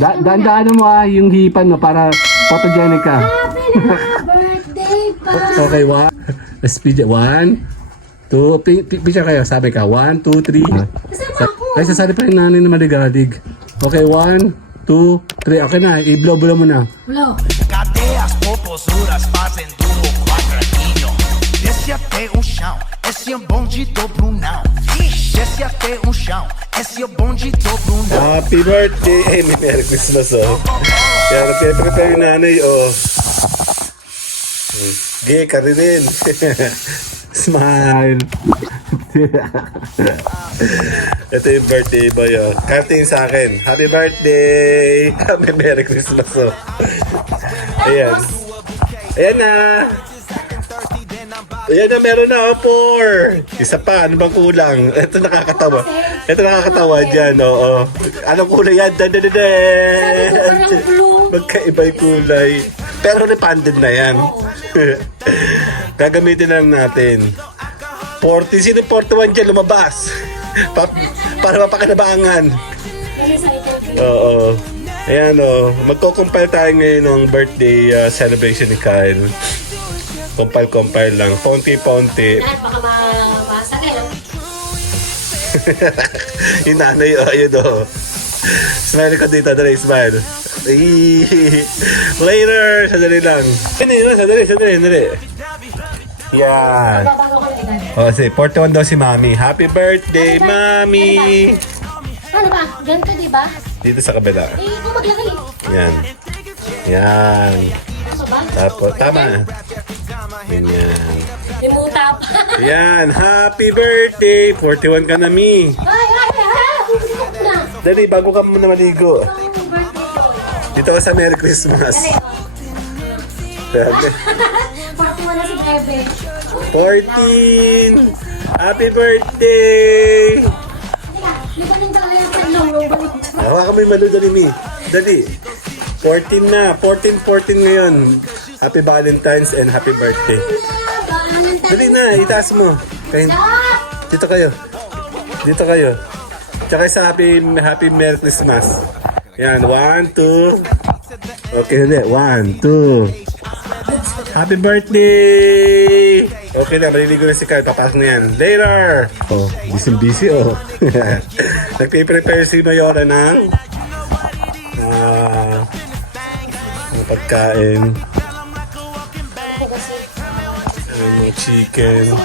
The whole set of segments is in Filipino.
Daan-daan mo yung hipan mo para photogenic ka. Happy birthday pa! Okay, speed 1, 2, picture kayo, sabi ka, 1, 2, 3. Kasama ako! Ay, sasali pa yung nanay na maligalig. Okay, 1, 2, 3. Okay na, i-blow-blow mo na. Hello! Cadeias, popozuras fazem do quadradinho. Desce até o chão, esse é bonde do Brunão. Desce até o chão, esse é bonde do Brunão. Happy birthday! Eh, Merry Christmas, oh. Kaya nagpe-prepare yung nanay, oh. Gay, ka rin. Smile. Ito yung birthday boy, oh. Karting sa akin. Happy birthday! Merry Christmas, oh. Ayan. Ayan na! Ayan na, meron na, oh, 4. Isa pa, ano bang kulang? Ito nakakatawa. Ito nakakatawa dyan, oo. Anong kulay yan? Magkaiba yung kulay. Pero repanded na yan. Gagamitin lang natin. 40, sino 41 dyan lumabas? Para mapakinabangan. Oo. Ayan, oh. Magko-compile tayo ngayon ng birthday celebration ni Kyle. Compile lang. Ponti-ponti. Yan, baka masakit. Yung nanay, oh, yun, oh. Smile ko dito, dali, smile. Later! Sadali lang. Sadali. Yan. Babago ko na edad. O, sige, 41 daw si Mami. Happy birthday, Mami! Ano ba? Ganito, di ba? Dito sa kabila. Eh, ikaw maglaki. Yan. Ano ba? Tapos, tama. Ganyan. Limuta pa. Yan. Happy birthday! 41 ka na, Mi. Ay! Bubusok na. Dali, bago ka muna maligo. Happy birthday boy. Dito ka sa Merry Christmas. Dali, oh. 41 na si Bebe. 14! Happy birthday! Teka, di ba nang dala yung panlong? Hawakan mo yung malu, dali, Mi. Dali. 14 na. 14 ngayon. Happy Valentine's and happy birthday. Dali na, itaas mo. Dito kayo. Tsaka sa happy Merry Christmas. Yan, 1, 2. Okay, ulit. 1, 2. Happy birthday! Okay na, maliligo na si Kyle. Papasok na yan. Later! Oh, busy, oh. Nagpe-prepare si Mayora ng pagkain. Mga chicken.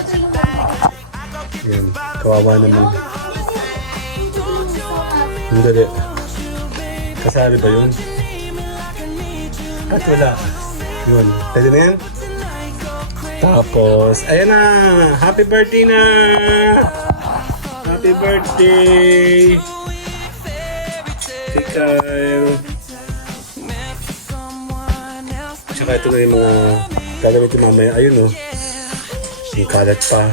Yan, kawawa naman. Hindi. Kasali ba yun? At wala. Yun. Pwede na yan? Tapos, ayan na! Happy birthday na! Happy birthday! Si Kyle. Tsaka ito na yung mga gagamitin mamaya. Ayun, oh. Yung kalat pa.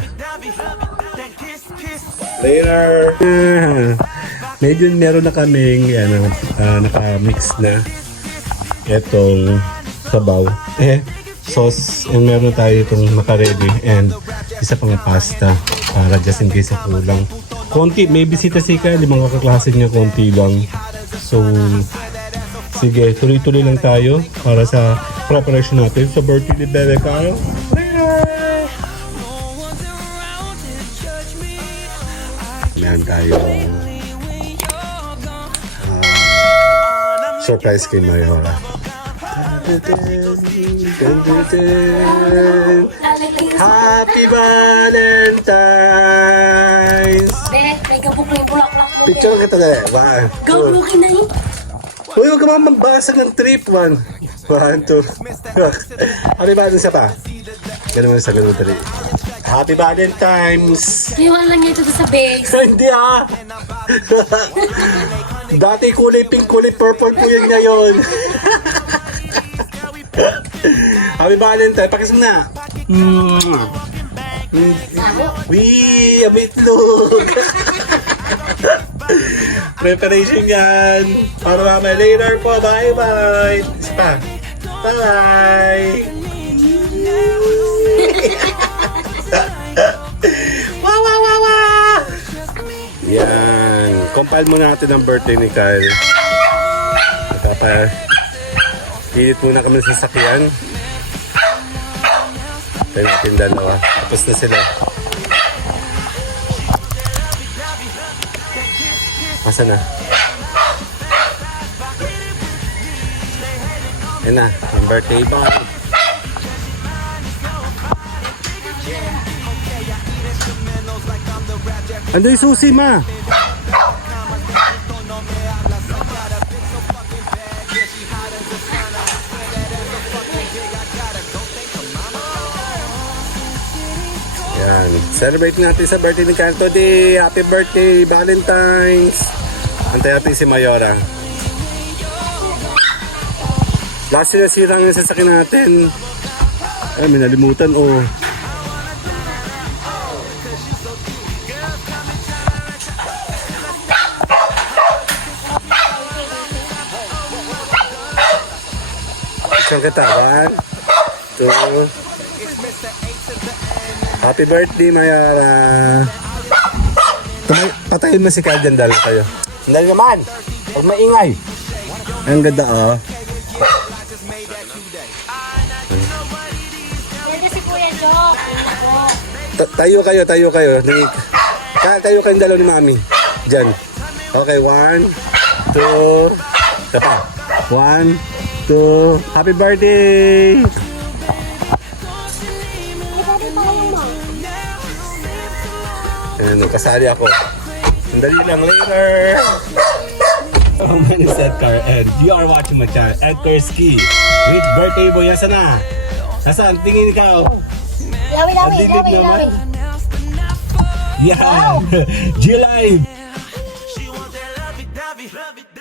Later! Medyo meron na kaming naka-mix na etong sabaw. Sauce. And meron tayo itong naka-ready. And isa pang pasta para just in case sa kulang. Konti. May bisita si Kyle. 5 kaklase niya. Konti lang. So, sige. Tuloy-tuloy lang tayo para sa preparation natin sa birthday ni Bebe Kyle. Yan tayo. Surprise kay Mayora. Happy Valentine's! Bet, may kapupay pulak-lak ko. Picture kita na. 1, 2. Gawlukin na yun. Uy, huwag ka mamabasag ng trip. 1, 2. Happy Valentine's pa. Ganun mo sa ganun dali. Happy Valentine's! Iwan lang niya ito sa base. Hindi ah! Dati kulay pink, kulay purple po yan ngayon. Happy Valentine, pakisam na. Wee, amitlog. Preparation yan. Para mamaya later po. Bye-bye. Isa pa. Bye. Wow, wow, wow, wow. Yan. Compile mo natin ang birthday ni Kyle. Pilit muna kami sa sasakyan. Tayo natin dalawa. Tapos na sila. Asa na? Yan na, yung birthday pa. Ando yung susi, ma! Yan. Celebrate natin sa birthday ni Carl today. Happy birthday, Valentine's. Antay natin si Mayora. Last year nasirang yung sasakyan natin. Ay, may nalimutan, oh. Picture kita, 1, 2. Happy birthday, Mayora. Patayin mo si Carl dyan, dahil kayo. Dahil naman, huwag maingay. Ang ganda, oh. Ganda si Kuya Joe. Tayo kayo. Tayo kayong dalaw ni Mami. Diyan. Okay, 1, 2. Ito pa. 1, 2. Happy birthday! Ayan, kasali ako. Sandali lang later. Oh, my name is Edgar and you are watching my channel, Edgar Ski. With birthday boy, yasa na. Nasaan? Tingin ikaw. Lawi. Yeah! G-Live! She want that lovey-dovey,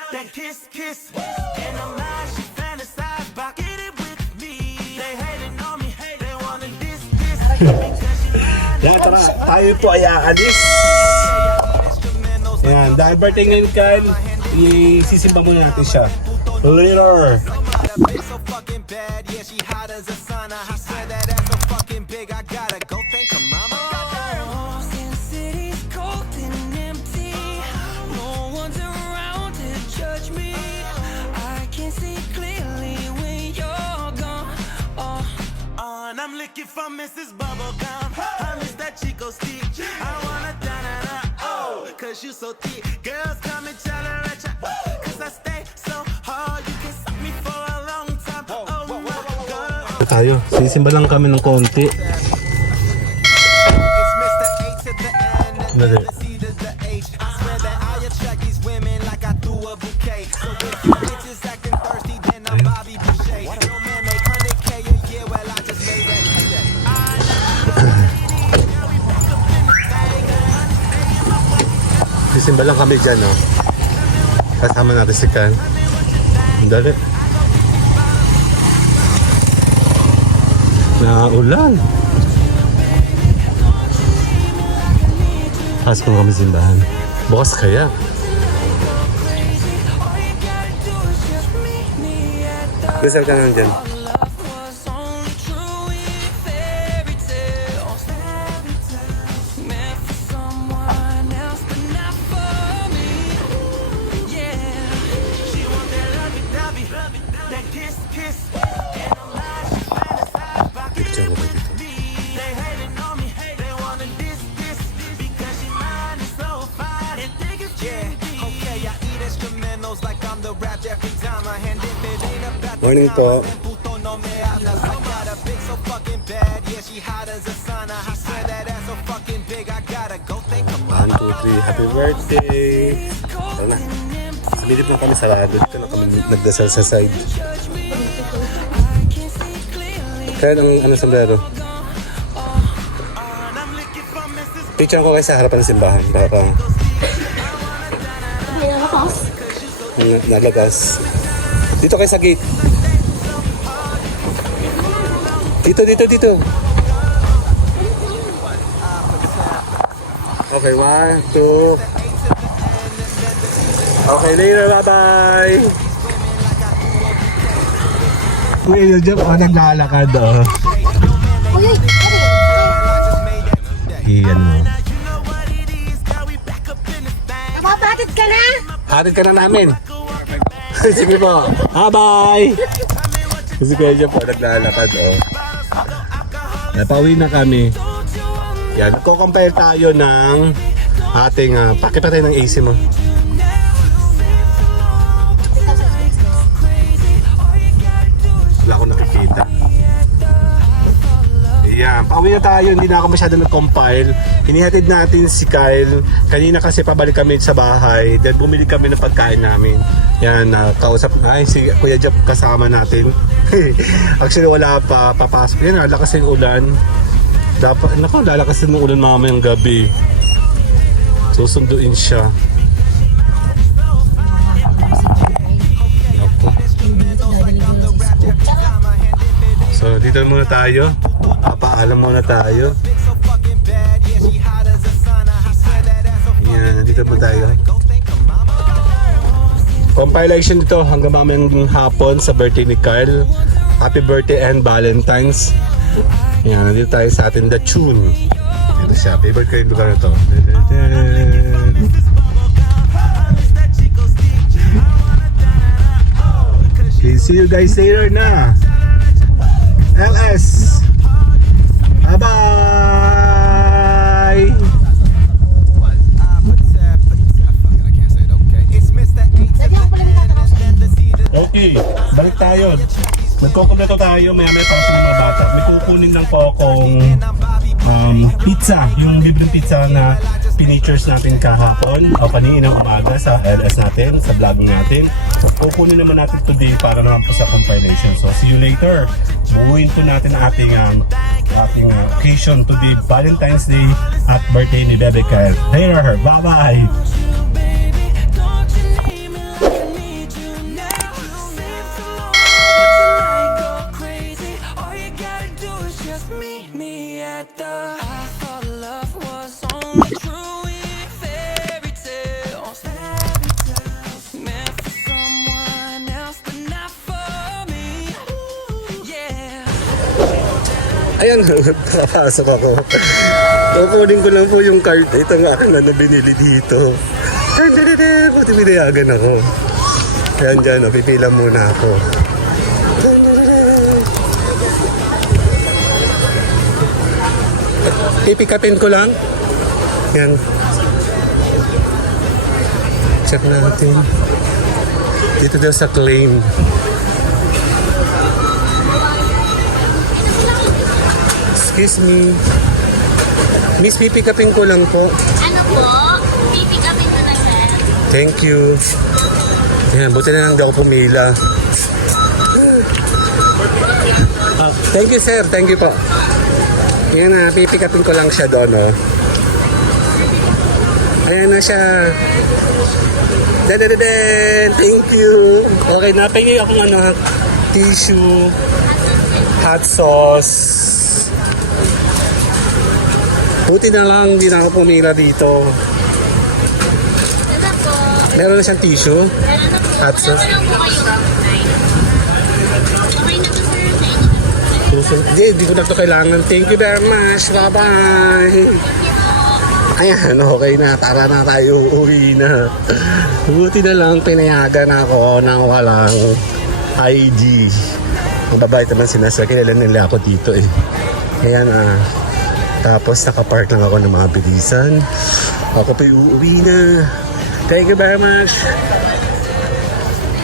that kiss. In her mind, she fantasize about getting with me. They hating on me, they wanna diss. Yan, tara, tayo po ay aalis. Yan, dahil birthday ngayon kan, isisimba muna natin siya. Later! So fucking bad, yeah, she hot as a sauna. I swear that ass so fucking big, I gotta go thank her mama. Since city's cold and empty, no one's around to judge me. I can see clearly when you're gone. And I'm looking for Mrs. Bubblegum. I miss that Chico stick. I wanna da-da-da, oh, cause you so thick. Girls come and chatter at ya, cause I stay so hard. You can suck me for a long time. Oh my God. Tayo, sisimba lang kami ng konti. It's Mr. A to the N and Ano the C to the H. I swear that I attract these women like I threw a bouquet. So if you bitches acting thirsty, then I'm Bobby Boucher. No man make 100K a year, well I just made that today. Sisimba lang kami dyan, no? Kasama natin si Kan. Ang dali. Naulan. Pasok na kami simbahan. Bukas kaya. Gasal ka lang dyan. That kiss. Picture ko ba dito? They hating on me, they wanna diss, because she mine is so fine. And think it's yeah, okay, I eat instrumentals like I'm the rap Jeffrey Dahmer. And if it ain't about Morning po. puto no me hablas. I got a big so fucking bad, yeah, she hot as a sauna. I swear that ass so fucking big, I gotta go thank her 1, 2, 3, happy birthday! Tara na. Sa milip na kami sarado. Dito na kami nagdasal sa side. Kaya ng sombrero. Picture ko kayo sa harapan ng simbahan. Baka May nakapas. nalagas. Dito kayo sa gate. Dito. Okay, 1, 2. Okay, later. Bye-bye. Ngayon dyan pa naglalakad, oh. Uy! Iyan mo. Napapatid ka na? Hatid ka na namin. Sige po. Bye! Kasi Kuya Jeff po, naglalakad, oh. Pauwi na kami. Yan, nagko-compare tayo ng ating, pakipatay ng AC mo. Wala akong nakikita. Ayan, pauwi na tayo. Hindi na ako masyado nag-compile. Hinihatid natin si Kyle. Kanina kasi pabalik kami sa bahay. Then bumili kami ng pagkain namin. Yan, kausap. Ay, si Kuya Jeff kasama natin. Actually, wala pa. Papasok. Yan, lalakas yung ulan. Dapat, naku, lalakas ng ulan mamayang gabi. Susunduin siya. Naku. So, dito muna tayo. Papaalam muna tayo. Yan, nandito muna tayo. Compilation dito hanggang mamayang hapon sa birthday ni Kyle. Happy birthday and Valentine's. Yan, nandito tayo sa atin, The Tune. Ito siya, favorite ko yung lugar na to. Okay, see you guys later na. LS. Bye-bye! Okay, balik tayo. Magkukumpleto tayo, maya-maya para sa mga bata. May kukunin lang po akong pizza, yung libreng pizza na pinitures natin kahapon o kanina umaga sa LS natin, sa vlog natin. Kukunin naman natin today para naman po sa compilation. So, see you later. Buuin po natin ang ating occasion to be Valentine's Day at birthday ni Bebe Kyle. Later, bye-bye! Ayan, nakapasok ako. Kukunin ko lang po yung card. Ito nga akin na binili dito. Buti binayagan ako. Ayan dyan, pipila muna ako. Pipikapin ko lang. Yan. Check natin. Dito daw sa claim. Excuse me. Miss, pipikapin ko lang po. Ano po? Pipikapin ko na, sir. Thank you. Yan, buti na lang daw ako pumila. Thank you, sir. Thank you po. Yan na, pipikapin ko lang siya doon, oh. Ayan na siya. Dadadadad! Thank you. Okay, napingi akong tissue, hot sauce. Buti na lang, hindi na ako pumila dito. Ano po? Meron na siyang tissue. Meron na po. Hot sauce. Wala po kayo. Okay na po, sir. Hindi ko na ito kailangan. Thank you very much. Bye-bye. Ayan, okay na. Tara na tayo. Uwi na. Buti na lang, pinayagan ako ng walang ID. Ang babae naman sinasya. Kilala nila ako dito eh. Ayan tapos nakapark lang ako ng mga bilisan. Ako pa uuwi na. Thank you very much.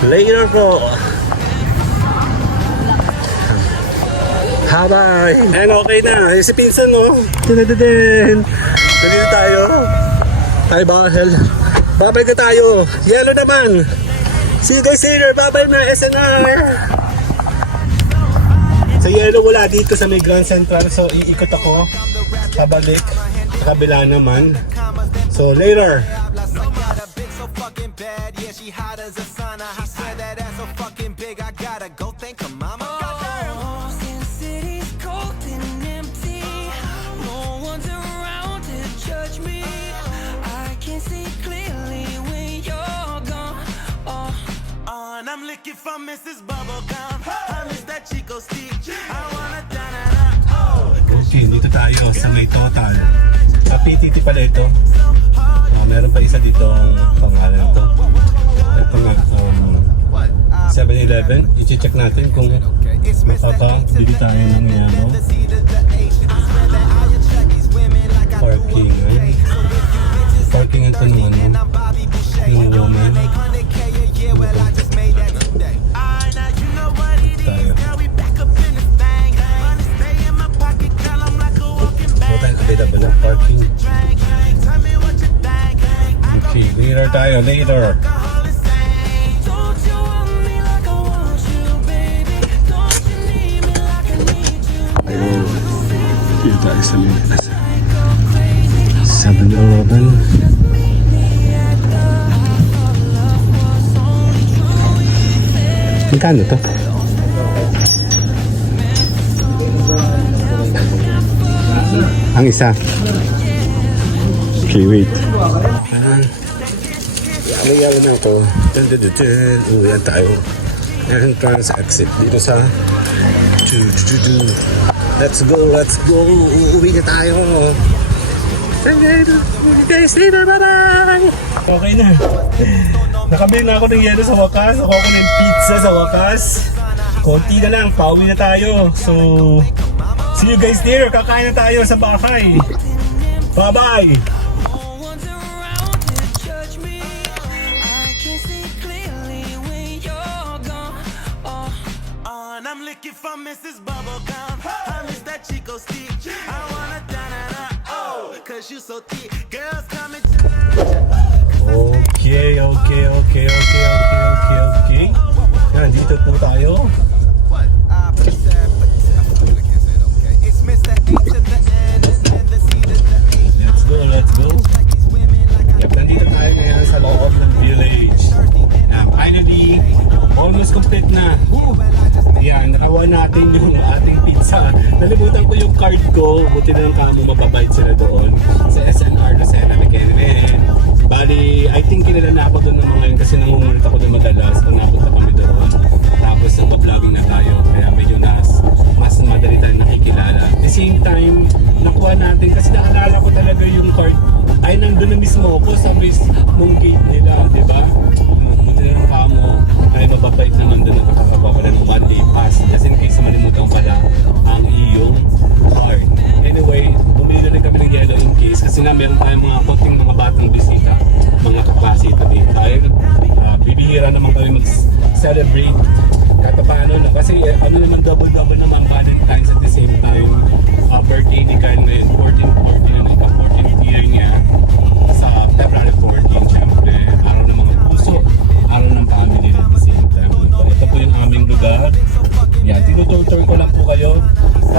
Later po. Bye. And okay na. Si Pinsan, no? Dun. Nandito tayo. Tayo bahal. Babay ka tayo. Yellow naman. See you guys later. Bye-bye na, SNR. Sa yellow wala dito sa may Grand Central. So, iikot ako. Pabalik. Sa kabila naman. So, later. I'm looking for Mrs. Bubblegum. I miss that Chico stick. I wanna da-da-da. Okay, dito tayo sa may total. Sa PTT pala ito. Meron pa isa dito ang pangalan to. Ito nga, 7-Eleven. I-check natin kung makakabili tayo ng yellow. Parking. Parking ang tanungan mo. Yung woman. Tayo. What available na parking? Okay, later tayo, later. Ayun. Dito tayo sa Linas. 7-Eleven. Magkano to? Ang isa. Okay, wait. Yalo na ako. Uwihan tayo. Entrance exit dito sa Let's go, let's go. Uwi na tayo. Guys, later, bye-bye. Okay na. Nakabili na ako ng yelo sa wakas. Ako ng pizza sa wakas. Konti na lang, pauwi na tayo. So, see you guys there. Kakain na tayo sa bahay. Bye-bye. I'm looking for Mrs. Bubblegum. I miss that Chico stick. I wanna oh, cause you so thick. Girls coming to Okay. Yan, dito po tayo. It's Mr. A to the N and the C to the A. Let's go. Yep, nandito tayo ngayon sa loob ng village. Finally, almost complete na. Yan, nakawa natin yung ating pizza. Nalimutan ko yung card ko. Buti na lang kamo mababait sila doon sa SNR Lucena McKinley. Bali, I think kilala na ako doon ng mga yun kasi nangungulit ako doon madalas kung napunta kami doon. Tapos nagpa-vlogging na tayo. Kaya medyo mas madali tayong nakikilala. At the same time, nakuha natin kasi naalala ko talaga yung card ay nandun na mismo ako sa mismong gate nila, di ba? Buti na lang kamo ay mababait naman doon nakakagawa ko ng 1 day pass just in case malimutan pala ang iyong card. Anyway, bumili na kami ng yellow in case kasi nga meron tayong mga konting mga batang bisita, mga kapasita din tayo. Bibihira naman kami mag-celebrate kahit paano na kasi ano naman double-double naman Valentine's at the same time birthday ni Kyle ngayon 14th year niya sa February 14 syempre araw ng mga puso, araw ng family at the same time. Ito po yung aming lugar. Yan, tinutur ko lang po kayo.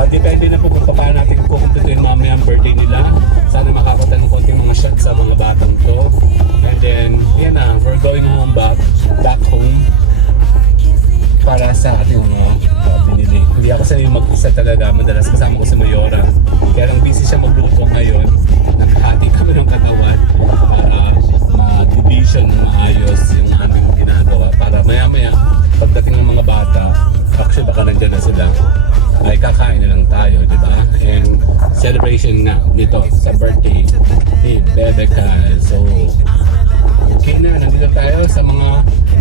Depende na po kung paano natin kukumputin mamaya ang birthday nila. Sana makakita ng konting mga shots sa mga batang to. And then, yan na, we're going back home para sa ating mga pinili. Hindi ako sanay mag-isa talaga. Madalas kasama ko si Mayora. Kaya lang busy siya magluto ngayon. Naghati kami ng katawan para ma-division ng maayos yung aming ginagawa. Para maya-maya, pagdating ng mga bata, actually baka nandyan na sila, ay kakain na lang tayo, di ba? And celebration nga dito sa birthday ni Bebeka. So, okay na, nandito tayo sa mga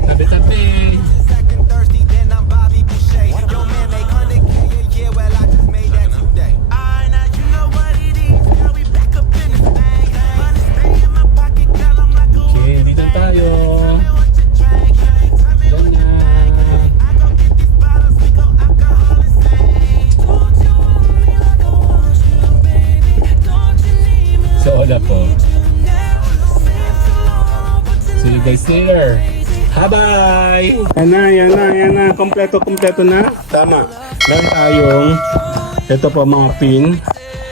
tabi-tabi. Okay, dito tayo. Diyan na. So, wala po. See you guys later. Bye-bye! Yan na. Kompleto na. Tama. Meron tayong ito po mga pin.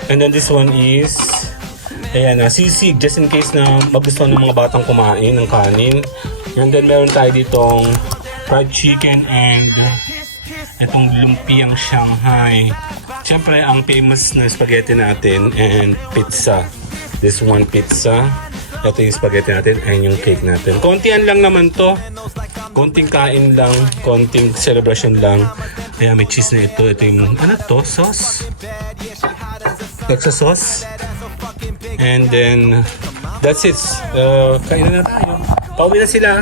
And then this one is ayan na, sisig. Just in case na magustuhan ng mga batang kumain ng kanin. And then meron tayo ditong fried chicken and itong lumpiang Shanghai. Siyempre, ang famous na spaghetti natin and pizza. This one pizza. Ito yung spaghetti natin and yung cake natin. Kontian lang naman to. Konting kain lang. Konting celebration lang. Kaya may cheese na ito. Ito yung, ano to? Sauce? Extra sauce. And then, that's it. Kain na tayo. Pauwi na sila.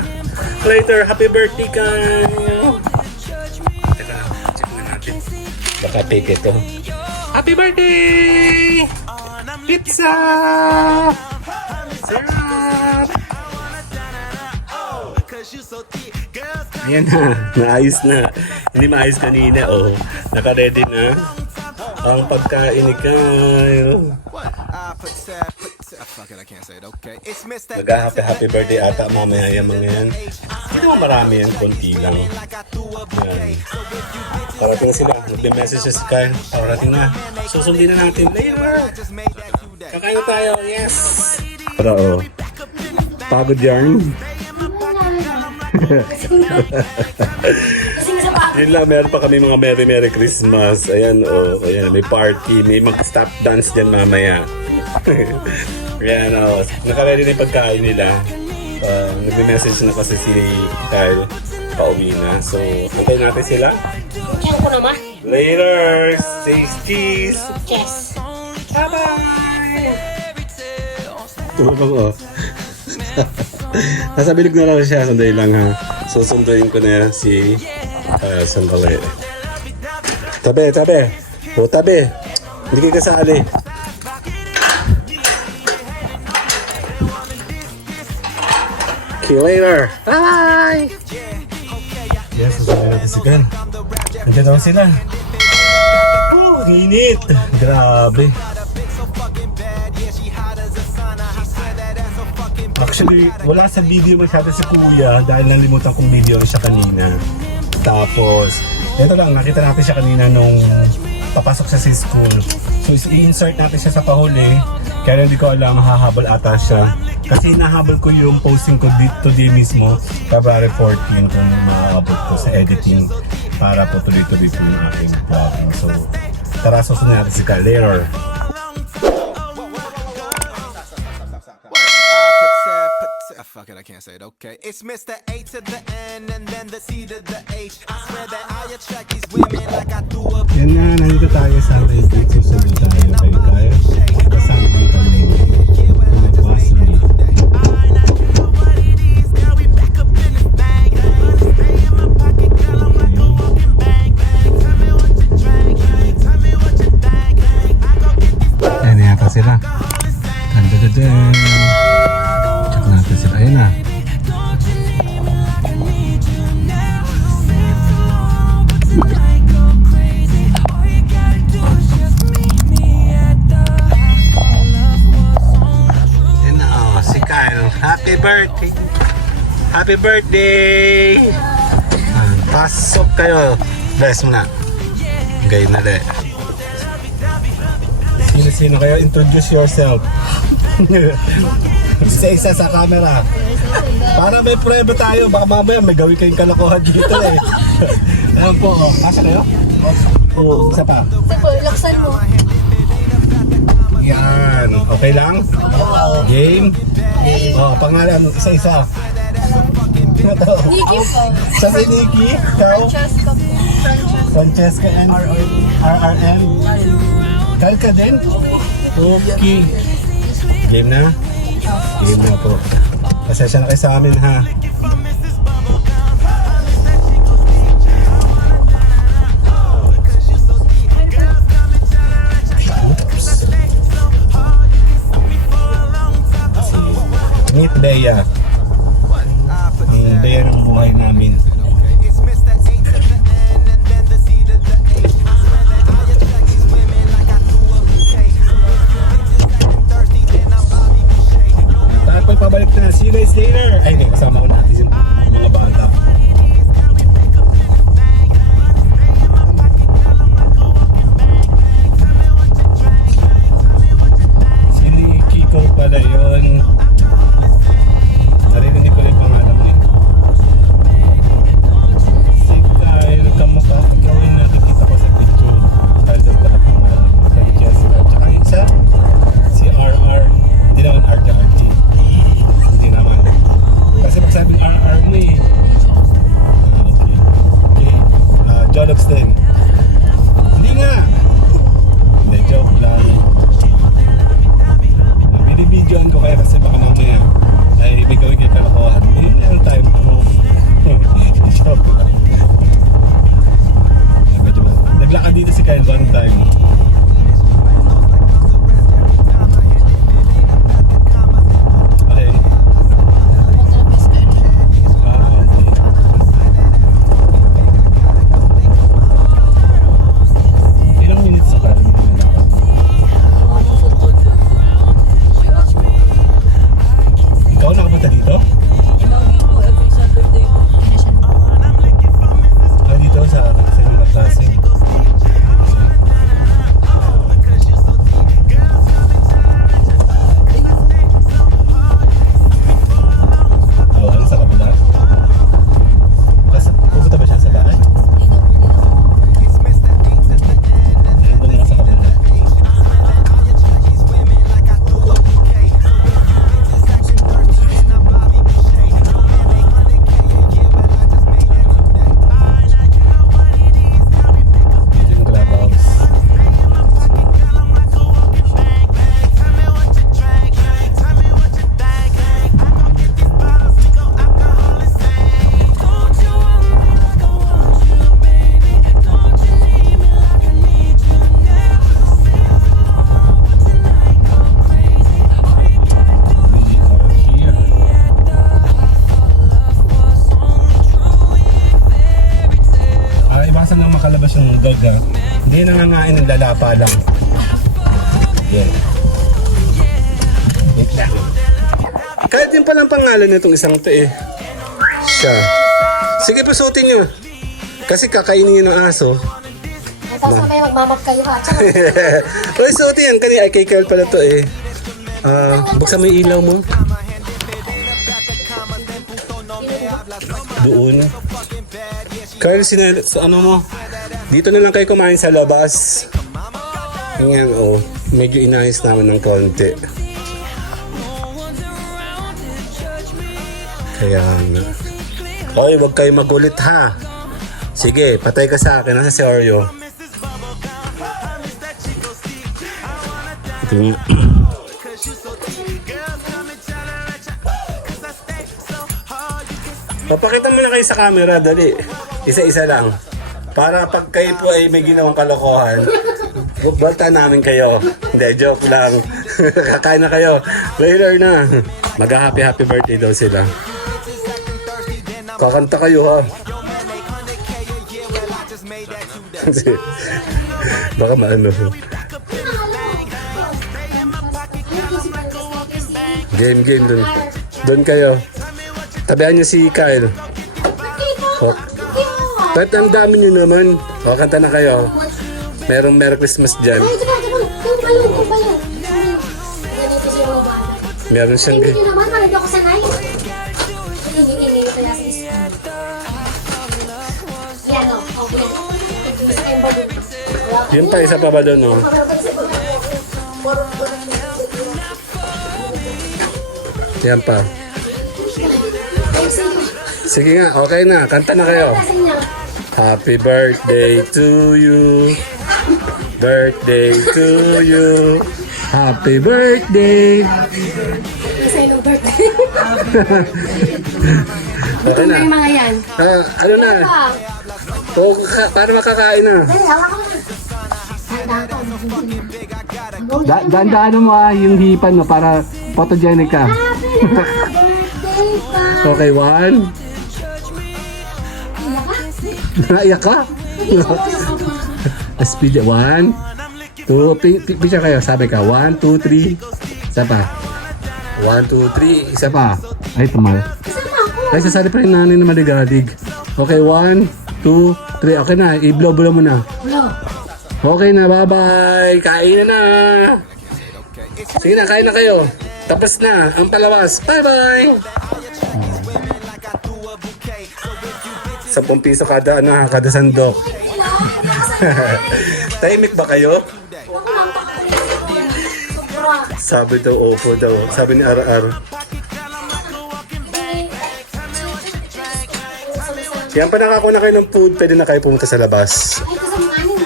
Later, happy birthday, Kyle! Teka lang, check na natin. Baka fake ito. Happy birthday! Pizza! Sarap! Ayan na, naayos na. Hindi maayos kanina, oh. Naka-ready na ang pagkain ni Kyle. Fuck it, I can't say it. Okay, it's Mr. Nag-happy birthday ata mamaya yung mga yan. Hindi naman marami yan, konti lang. Yan. Parating na sila. Nag-message si Kyle. Parating na. Susundin na natin later. Kakain na tayo. Yes! Pero oh. Pagod yarn. Kasi sa pa. Yun lang, meron pa kami mga Merry Christmas. Ayan, oh. Ayan, may party. May mag-stop dance dyan mamaya. Ayan, oh. Naka-ready na yung pagkain nila. Nag-message na kasi si Kyle. Pauwi na. So, antayin natin sila. Yan ko naman. Later! Stay cheese! Yes. Bye-bye! Tumabang, oh. Nasa bilog na lang siya. Sandali lang, ha. Susunduin ko na si sandali. Tabi. O, tabi. Hindi kayo kasali. See you later. Bye! Yes, susunduin natin si Ken. Nandiyan naman sila. Oh, init. Grabe. Actually, wala sa video masyado si Kuya dahil nalimutan kong video siya kanina. Tapos, ito lang, nakita natin siya kanina nung papasok siya sa school. So, i-insert natin siya sa pahuli. Kaya hindi ko alam, hahabol ata siya. Kasi nahabol ko yung posting ko today mismo, February 14, kung maabot ko sa editing para po tuloy-tuloy po yung aking vlogging. So, tara, susunod natin si Kyle later. Fuck it, I can't say it. Okay, it's Mr. A to the N and then the C to the H. I swear that I attract these women like I threw up. Yan nga, nandito tayo sa Reddit. Susunod tayo kay Kyle. Kasama din kami. Mga grocery. Ayan yata sila. Dun-dun-dun-dun. Check natin sila. Ayan na. Ayan na, oh, si Kyle. Happy birthday! Happy birthday! Pasok kayo. Bless mo na. Gay na de. Sino kayo? Introduce yourself. Isa-isa sa camera. Para may prueba tayo. Baka mamaya may gawin kayong kalokohan dito eh. Ayan po. Oh. Kasya kayo? Oo. Isa pa. Isa po, laksan mo. Yan. Okay lang? Game? Oh, pangalan. Isa-isa. Nikki po. Siya si Nikki. Ikaw? Francesca po. Francesca and RRM. Kyle ka din? Okay. Game na? Game na po. Pasensya na kayo sa amin ha. Oops. Meet Bea. Ang Bea ng buhay namin. It's Mr. A to the N and then the C to the H. I swear that I attract these women like I threw up a cake. Thirsty and I'm Bobby Boucher. Tayo pabalik na. See you guys later. Ay, hindi. Kasama ko na. iwasan lang makalabas yung daga. Hindi nangangain ng lalapa lang. Yeah. Wait lang. Kahit din palang pangalan nitong isang to eh. Siya. Sige, pasutin nyo. Kasi kakainin nyo ng aso. Tapos mamaya magmamag kayo ha. Tsaka, Uy, suotin yan. Kanina, ay kay Kyle pala to eh. Buksan mo yung ilaw mo. Doon. Kyle, ano mo? Dito na lang kayo kumain sa labas. Ganyan, oh. Medyo inayos namin ng konti. Kaya nga. Hoy, huwag kayo magulit ha. Sige, patay ka sa akin. Nasa si Oreo. Ito nga. Papakita mo na kayo sa camera, dali. Isa-isa lang. Para pag kayo po ay may ginawang kalokohan, balta namin kayo. Hindi, joke lang. Kakain na kayo. Later na. Mag-happy birthday daw sila. Kakanta kayo ha. Baka maano. Game dun. Doon kayo. Tabihan niyo si Kyle. Oh. Kahit ang dami niyo naman. O, kanta na kayo. Merong Merry Christmas dyan. ay, diba? Kung kayo. Ganito siya mga bata. Meron siyang... Hindi naman, hindi ako sanay. Hindi kaya sa school. Yan o, okay yan. Isa kayong balon. Yun pa, isa pa ba doon, no? Yan pa. Sige nga, okay na. Kanta na kayo. Happy birthday to you. Birthday to you. Happy birthday. Isa yung birthday. Okay na. Yung mga yan. Ano na? O, para makakain na. Dali, hawak ko na. Dandaan mo yung hipan mo para photogenic ka. Happy birthday pa. Okay, 1. Naiyak ka? Speed 1, 2, picture kayo, sabi ka, 1, 2, 3, isa pa. 1, 2, 3, isa pa. Ay, tumal. Ay, sasali pa rin nanay na maligadig. Okay, 1, 2, 3, okay na, i-blow-blow mo na. Okay na, bye-bye. Kain na. Sige na, kain na kayo. Tapos na, ang palawas. Bye-bye. 10 piso kada sandok. Tahimik ba kayo? Sabi daw, opo daw. Sabi ni RR. Yan pa nakakuha na kayo ng food, pwede na kayo pumunta sa labas. Ay, kasama kanin.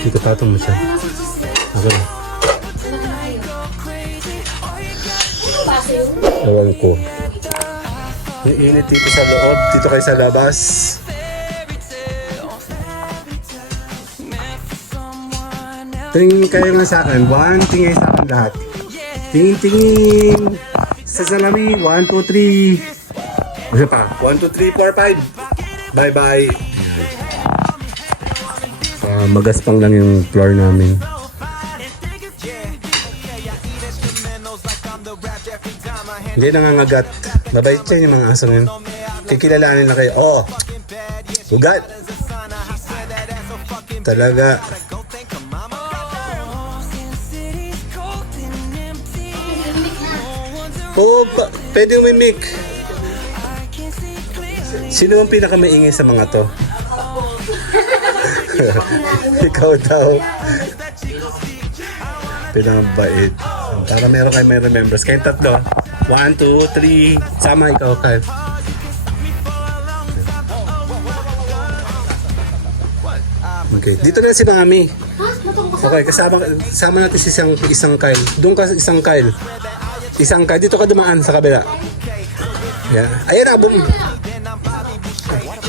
Dito patong mo siya. Ako na. Ewan ko. Yung init dito sa loob, dito kayo sa labas. Tingin kayo nga sa akin. 1, tingin sa akin lahat. Tingin. Sa salamin. 1, 2, 3. Isa pa. 1, 2, 3, 4, 5. Bye-bye. Magaspang lang yung floor namin. Hindi nangangagat. Mabait siya yung mga aso ngayon. Kikilalanin na kayo. Oh! Ugat! Talaga. Oo, pwede umimik. Sino ang pinakamaingay sa mga to? Ikaw daw. Pinakabait. Para meron kayo may remembers. Kayong tatlo. 1, 2, 3. Sama ikaw, Kyle. Okay. Dito na si Mami. Okay, kasama natin si isang Kyle. Doon ka isang Kyle. Isang Kyle. Dito ka dumaan sa kabila. Yeah. Ayan na, boom.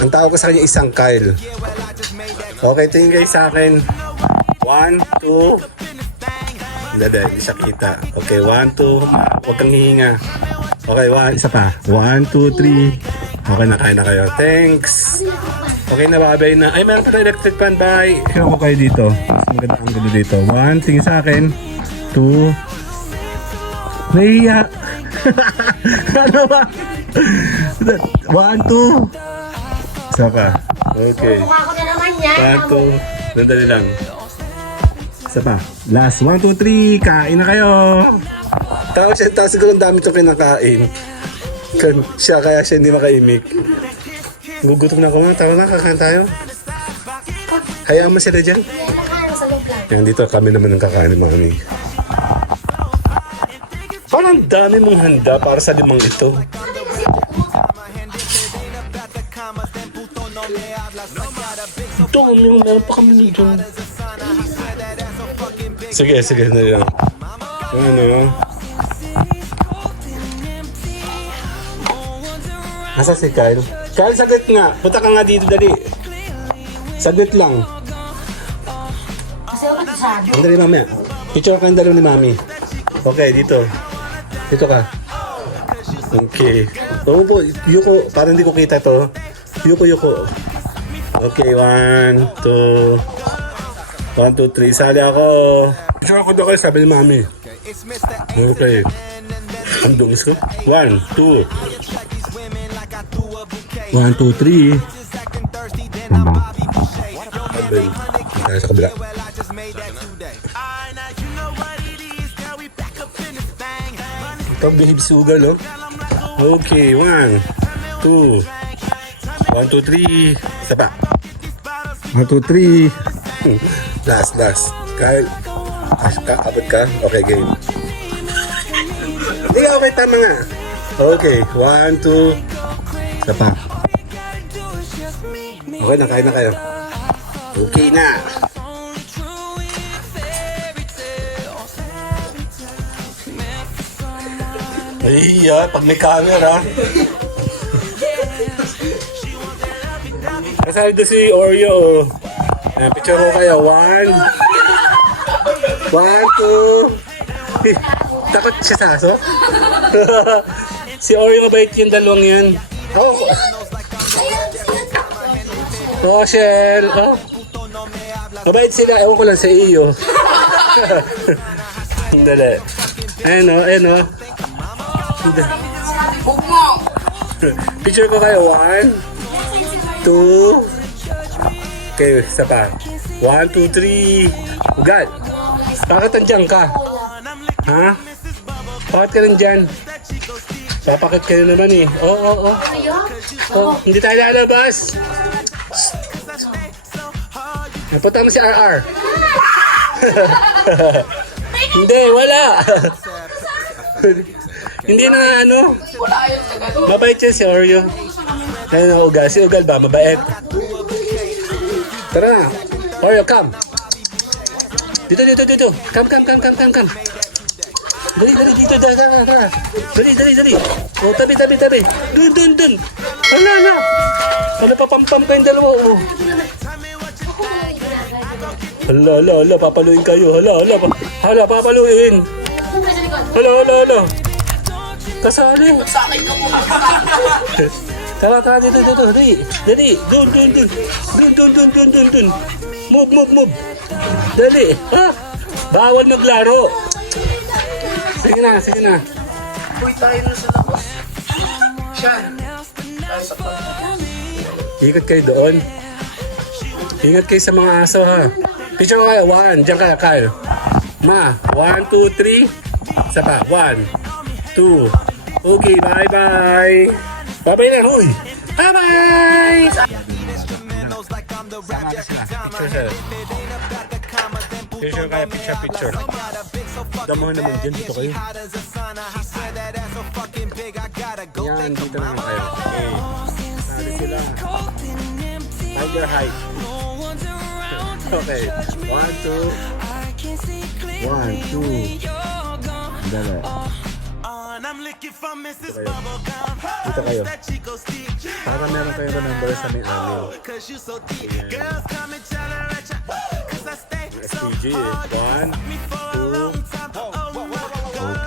Ang tawag ko sa kanya isang Kyle. Okay, tingin kayo sa akin. 1, 2. Hindi siya kita. Okay, 1, 2. Huwag kang hihinga. Okay, isa pa. 1, 2, 3. Okay, nakain na kayo. Thanks. Okay na, babay na. Ay, meron pa na electric fan. Bye. Show ko kayo dito. Mas maganda ang gulo dito. 1, tingin sa akin. 2. Nahiya. Ano ba? 1, 2. Isa pa. Okay. Mukha ko na naman yan. 1, 2. Nandali lang. Isa pa. Last. 1, 2, 3. Kain na kayo. Tapos siguro ang dami itong kinakain. Siya kaya siya hindi makaimik. Gugutom na ako nga. Tara na, kakain tayo. Hayaan mo sila dyan. Yan lang kayo sa loob lang. Yan dito kami naman ang kakain, mami. Parang dami mong handa para sa limang ito. Ito, meron pa kami nito. Sige, na lang. Ano? Asa si Kyle? Kyle, sagot nga. Punta ka nga dito, dali. Sagot lang. Kasi ako magsado. Andali, mamaya. Picture ka yung dalawa ni mami. Okay, dito. Dito ka. Okay. Oo po, yuko. Parang hindi ko kita to. Yuko. Okay, 1, 2. 1, 2, 3. Sali ako. Picture ako doon kayo, sabi ni mami. Okay. Ang dungis ko. 1, 2. 1, 2, 3. Tambang. Abay. Tayo sa kabila. Ito, behave sugal, oh. Okay, 1, 2. 1, 2, 3. Isa pa. 1, 2, 3. Last. Kahit abot ka? Okay, game. Hindi ka, okay, tama nga. Okay, 1, 2. Isa pa. Okay, nakain na kayo. Okay na. Ay, pag may camera. Kasali doon si Oreo. Picture ko kayo. 1, 2. Takot siya sa aso? Si Oreo mabait yung dalawang yan. Oh, Shell. Oh. Mabait sila. Ewan ko lang sa iyo. Dali. Ayan o. Picture ko kayo. 1, 2. Okay, isa pa. 1, 2, 3. Ugat. Bakit andyan ka? Ha? Bakit ka nandyan? Papakit kayo naman eh. Oo. Oh, hindi tayo lalabas. Napunta mo si RR. Hindi, wala. Hindi na ano. Mabait yan si Oreo. Ayun ang ugal. Si ugal ba? Mabait. Tara na. Oreo, come. Dito. Come. Dali, dito. Tara. Dali. Oh, tabi. Dun. Ala. Wala papampam kayong dalawa, oh. Hala, papaluin kayo. Hala, papaluin. Hala. Kasali. Tara, dito. Dali. Dun. Move. Dali. Ha? Bawal maglaro. Sige na. Uy, tayo na sa labas. Siya. Tayo sa Ikot kayo doon. Ingat kayo sa mga aso, ha. Picture ko kayo. 1. Diyan ka, Kyle. 1, 2, 3. Isa pa. 1, 2. Okay, bye-bye. Bye-bye na, huy. Bye-bye! Picture kaya, picture. Damahan naman dyan, dito kayo. Yan, dito naman kayo. Okay. Sali sila. Find your height. Okay. 1, 2. Dala. Dito kayo. Para meron kayo number sa may amin. SPG. 1,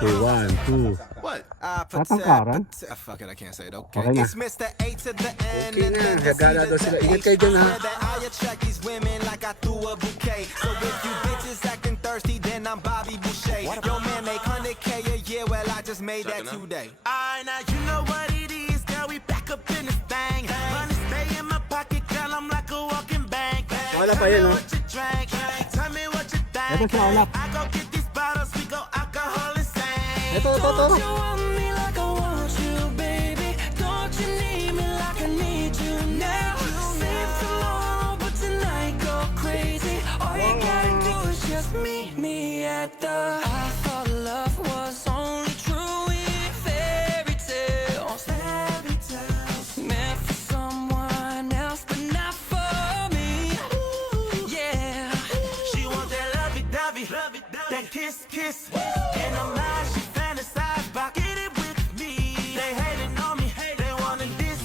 2. Okay, 1, 2. What? Tatangkaran? Fuck it, I can't say it. Okay Okay. na. It's Mr. A to the N. Okay and na, then the C gagala to daw the sila. Ingat H. kayo dyan, I ha? swear that I attract these women like I threw a bouquet. So if you bitches acting thirsty, then I'm Bobby Boucher. Yo, man, make 100K a year. Well, I just made that today. Now you know what it is, girl. We back up in this thing. Money stay in my pocket, girl. I'm like a walking bank. Wala pa yan, oh. What you drank? Tell me what you think. Ito siya, ulap. I go get these bottles, we go alcohol and sing. Ito. Don't you want me like I want you, baby? Don't you need me like I need you now? Save tomorrow, but tonight go crazy. All you gotta do is just meet me at the. I thought love was only true in fairy tales. Meant for someone else, but not for me. Yeah, she want that lovey-dovey, that kiss. In her mind, she fantasize about getting with me. They hating on me, they wanna this,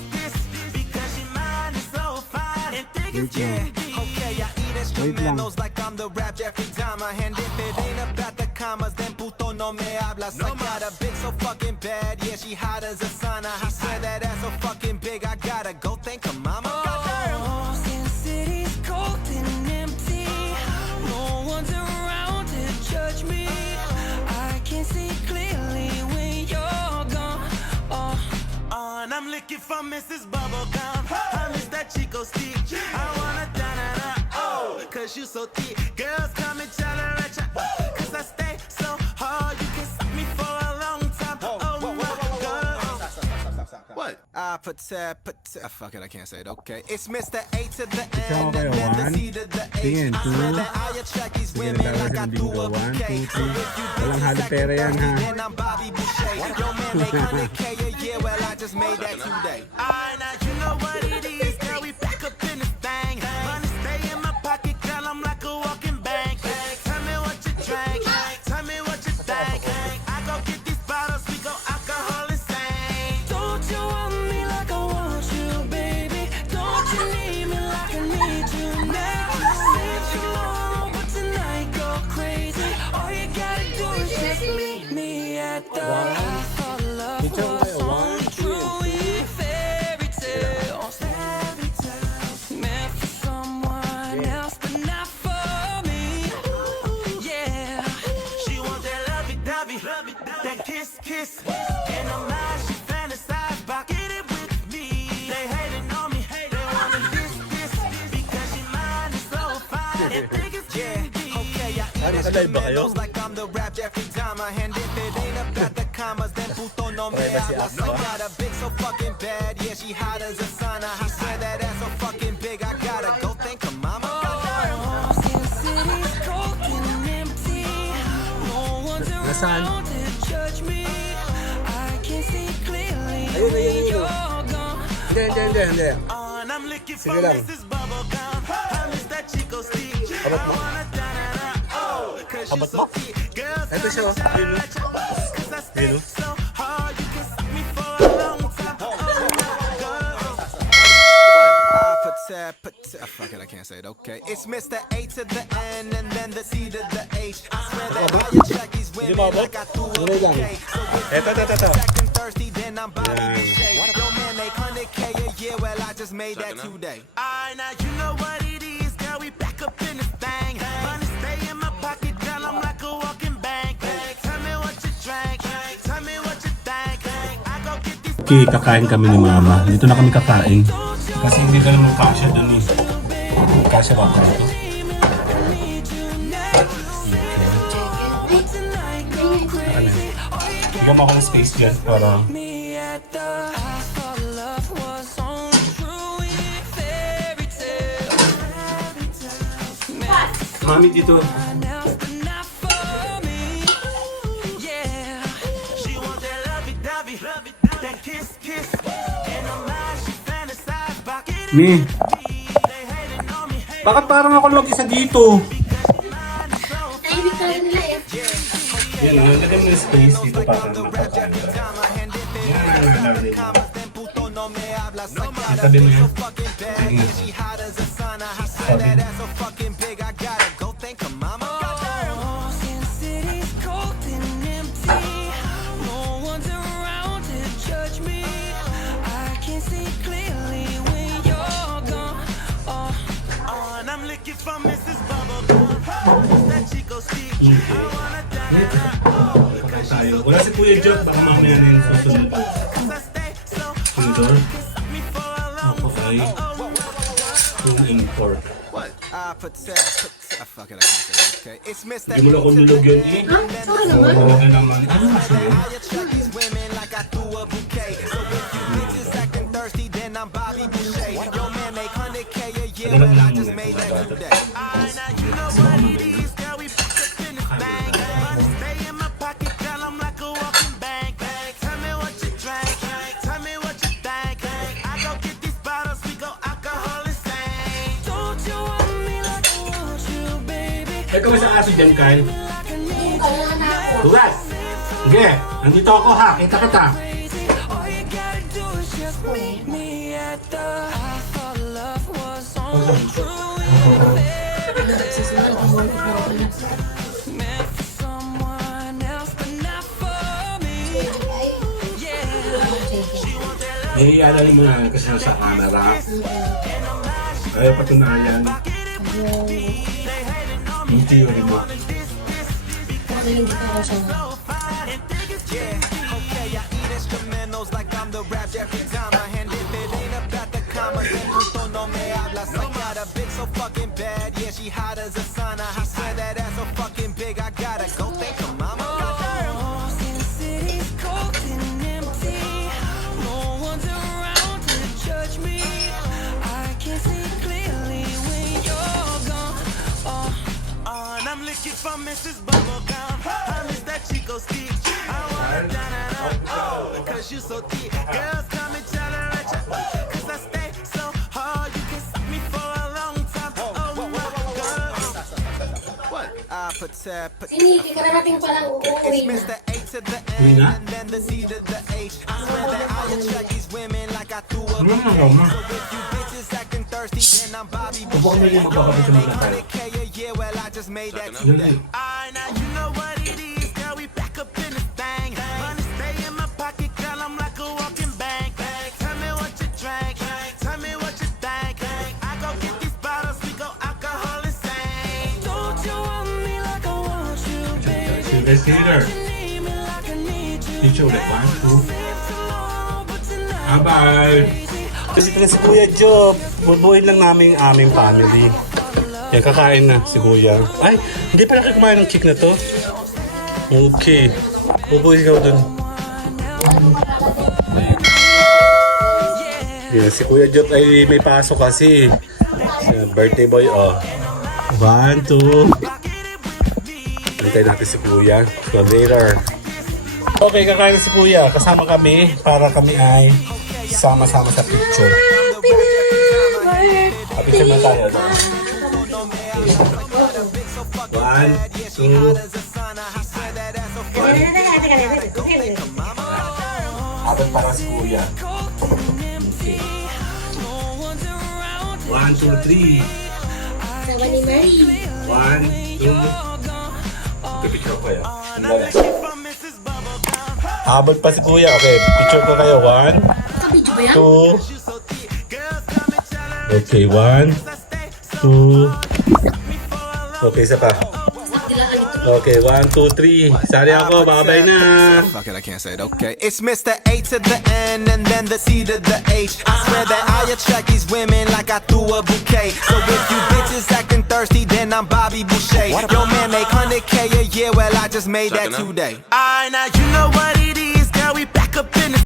because she mind is so fine and thick as Okay, I eat instrumentals like I'm the rap Jeffrey Dahmer. And if it ain't about the commas, then puto no me hablas. I got a bitch so fucking bad, yeah, she hot as a sauna. I swear that ass so fucking big, I gotta go thank her mama. Goddamn. Sin City's cold and empty. No one's around to judge me. I can see clearly when you're gone. And I'm looking for Mrs. Bubblegum. I miss that Chico stick. I wanna cause you so thick. Girls come and tolerate ya. Cause I stay so hard. You can suck me for a long time. Oh my God. What? Fuck it, I can't say it. Okay. It's Mr. A to the N and then the C to the H. Tingin, I swear that I attract these women like I do a bouquet. So if you Walang halo bitches pera yan, acting ha? thirsty, then I'm Bobby Boucher. Yo, man, make 100K a year. Well, I just made that today. Now you know what it is, girl. We back up in this thing. Money stay in my pocket, girl. I'm like a walking bank. Tell me what you drank. Tell me what you think. I go get these bottles, we go alcohol and sing. Don't you want me like I want you, baby? Don't you need me like I need you now? Save tomorrow, but tonight go crazy. All you gotta do is just meet me at the. I thought love was only true in fairy tales. Meant for someone else, but not for me. Yeah, she want that lovey-dovey, that kiss. In her mind, she fantasize about getting with me. They hating on me, they wanna this, because she mind is so fine and thick as Okay, I eat instrumentals like I'm the rap Jeffrey Dahmer. And if it ain't about the commas, then puto no me hablas. I got a bitch so fucking bad, yeah, she hot as a sauna. I swear that ass so fucking big, I gotta go thank her mama. Sin City's cold and empty. No one's around to judge me. I can see clearly when you're gone. Hindi. And I'm looking for Sige lang. Mrs. Bubblegum. I miss that Chico stick. I wanna cause you so thick. Girls Ito siya, oh. Yun, oh. cause I stay Yun, oh. so hard. You can suck me for a long time. Oh my God. Fuck it, I can't say it. Okay. It's Mr. A to the N and then the C to the H. I swear that I attract these women like I threw a bouquet. So if you Ito. acting thirsty, then I'm Bobby Yan. Boucher. Yo, man, make 100K a year. Well, I just made that today. Now you know what it is, girl. We back up in this thing. Money stay in my pocket, girl. I'm like a walking bank. Tell me what you drank. Tell me what you think. I go get these. Okay, kakain kami ni Mama. Dito na kami kakain. Kasi hindi ka naman kasya dun eh. Kasya ba ako dito? Bigyan mo ako ng space dyan para... Me at the. I thought love was only true in fairy tales. Mami, dito. Else, but not for me. Yeah, she want that lovey-dovey, that kiss. In her mind, she fantasize about getting Mi, they hating on me. bakit parang ako lang isa dito? Tahimik talaga nila eh. Yan o, lagyan mo yung space dito para makakain. Itabi mo yun. Sin City's cold and empty. Kuya Jot, baka mamaya na yung susunod. Sunod? Ako ay spoon and fork. Fuck it, I can't say it. Okay, it's Mr. Hindi mo na kung nilog yun eh. Ha? Sorry naman. Talaga naman. Ano maso yun? These women like I threw a bouquet. So if you bitches acting thirsty, then I'm Bobby Boucher. Yo man make 100K a year, well I just made that today. Now you know what it is, girl, we back up in this thing. Money stay in my pocket, girl, I'm like a walking bank. Tell me what you drank, tell me what you think. I go get these bottles, we go alcohol insane. Don't you want me like I want you, baby? Ito sa aso dyan, Kyle. Hindi ka na na ako. Tugas! Sige, nandito ako ha. Kita kita. All you gotta do is just meet me at the I thought love was on Susunod ang mga ako na. meant for someone else, but not for me. Iaalala mo na kasi sa camera. Ayaw patunayan. Yung theory mo. Kasi hindi ka ako siya. Okay, I eat instrumentals like I'm the rap every time I hand it. It ain't about the commas, and justo no me hablas. I got a bitch so fucking bad, yeah, she hot as a sauna. I swear that ass so fucking big, I gotta go thank her mama. Since city's cold and empty, no one's around to judge me. I can see clearly when you're gone. And I'm looking for Mrs. Bubblegum. I miss that Chico stick. I wanna down and up, oh, cause you so thick. Girls come and tell her at you, cause I stay so hard. You can suck me for a long time. Oh my God. What? I put Hindi ka na natin palang uuwi it's na. Mr. A to the Uwi N na? and then the C to the H. I swear that I attract these women like I threw a Ano na lang na? if you bitches acting thirsty, then I'm Bobby Huwag mo yung magkakabit sa mga tayo. 100K a year, well I just made that Yun today. eh. Now you know what it is, girl, we back up in this thing. Money stay in my pocket, girl, I'm like a walking bank. Tell me what you drank, tell me what you think. I go get these bottles, we go alcohol insane. Don't you want me like I want you, baby? Si Investigator. Need me like I need you. Teacher ulit. 1, 2. Bye-bye! Kasi pala si Kuya Job. Bubuhin lang namin ang aming family. Yan, kakain na si Kuya. Ay, hindi pala kayo kumain ng chick na to. Okay. Bubuhin ikaw dun. Yan, si Kuya Job ay may pasok kasi. Yan, birthday boy, oh. 1, 2. Hintay natin si Kuya. So later. Okay, kakain na si Kuya. Kasama kami para kami ay sama-sama sa picture. Picture na tayo. 1, 2. Abot para si Kuya. Okay. 1, 2, 3. Sama ni Mary. 1, 2. Pipicture ko kayo. Abot pa si Kuya. Okay, picture ko kayo. 1, Nakabidyo ba yan? 2. Okay, 1, 2. Okay, isa pa. Okay, 1, 2, 3. Sali ako, babay na. Fuck it, I can't say it. Okay, it's Mr. A to the N and then the C to the H. I swear that I attract these women like I threw a bouquet. So if you bitches acting thirsty, then I'm Bobby Boucher. Yo man make 100K a year, well I just made that today. Now you know what it is, girl, we back up in the